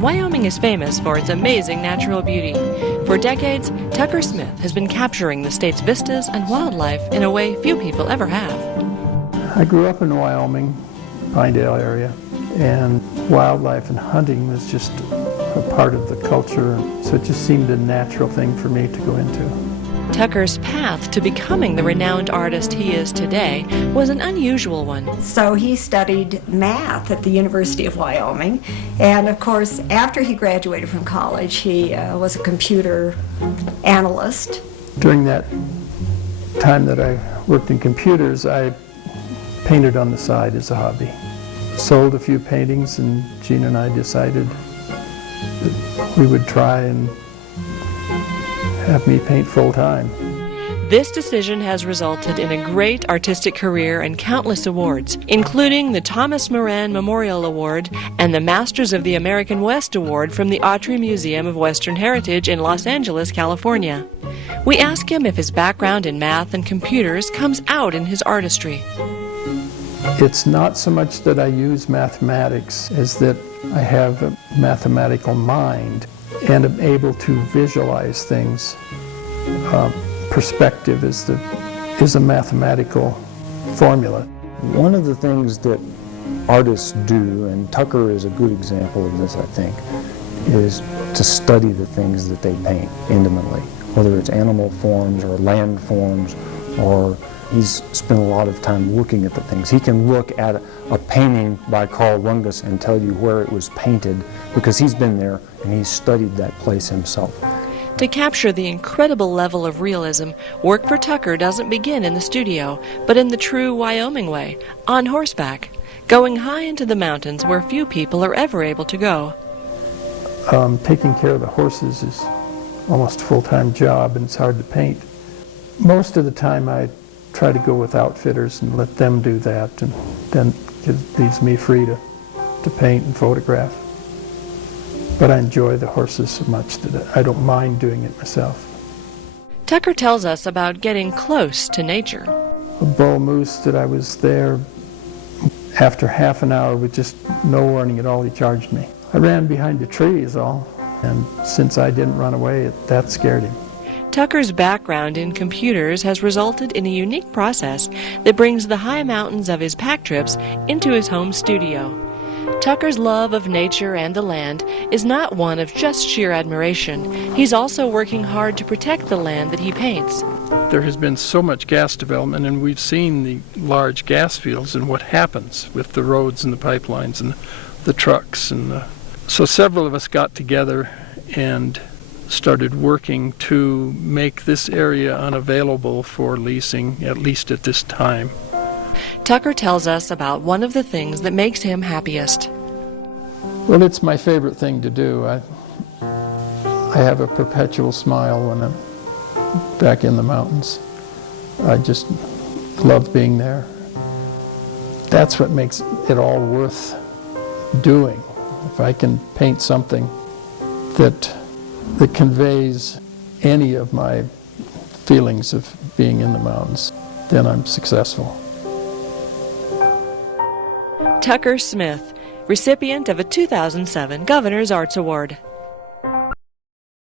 Wyoming is famous for its amazing natural beauty. For decades, Tucker Smith has been capturing the state's vistas and wildlife in a way few people ever have. I grew up in Wyoming, Pinedale area, and wildlife and hunting was just a part of the culture, so it just seemed a natural thing for me to go into. Tucker's path to becoming the renowned artist he is today was an unusual one. So he studied math at the University of Wyoming, and of course after he graduated from college he was a computer analyst. During that time that I worked in computers, I painted on the side as a hobby. Sold a few paintings, and Gene and I decided that we would try and have me paint full-time. This decision has resulted in a great artistic career and countless awards, including the Thomas Moran Memorial Award and the Masters of the American West Award from the Autry Museum of Western Heritage in Los Angeles, California. We ask him if his background in math and computers comes out in his artistry. It's not so much that I use mathematics as that I have a mathematical mind and am able to visualize things. Perspective is a mathematical formula. One of the things that artists do, and Tucker is a good example of this, I think, is to study the things that they paint intimately, whether it's animal forms or land forms, or he's spent a lot of time looking at the things. He can look at a painting by Carl Rungus and tell you where it was painted because he's been there and he's studied that place himself. To capture the incredible level of realism, work for Tucker doesn't begin in the studio, but in the true Wyoming way, on horseback, going high into the mountains where few people are ever able to go. Taking care of the horses is almost a full-time job, and it's hard to paint. Most of the time I try to go with outfitters and let them do that, and then it leaves me free to paint and photograph. But I enjoy the horses so much that I don't mind doing it myself. Tucker tells us about getting close to nature. A bull moose that I was there, after half an hour with just no warning at all, he charged me. I ran behind a tree is all, and since I didn't run away, that scared him. Tucker's background in computers has resulted in a unique process that brings the high mountains of his pack trips into his home studio. Tucker's love of nature and the land is not one of just sheer admiration. He's also working hard to protect the land that he paints. There has been so much gas development, and we've seen the large gas fields and what happens with the roads and the pipelines and the trucks. So several of us got together and started working to make this area unavailable for leasing, at least at this time. Tucker tells us about one of the things that makes him happiest. Well, it's my favorite thing to do. I have a perpetual smile when I'm back in the mountains. I just love being there. That's what makes it all worth doing. If I can paint something that conveys any of my feelings of being in the mountains, then I'm successful. Tucker Smith, recipient of a 2007 Governor's Arts Award.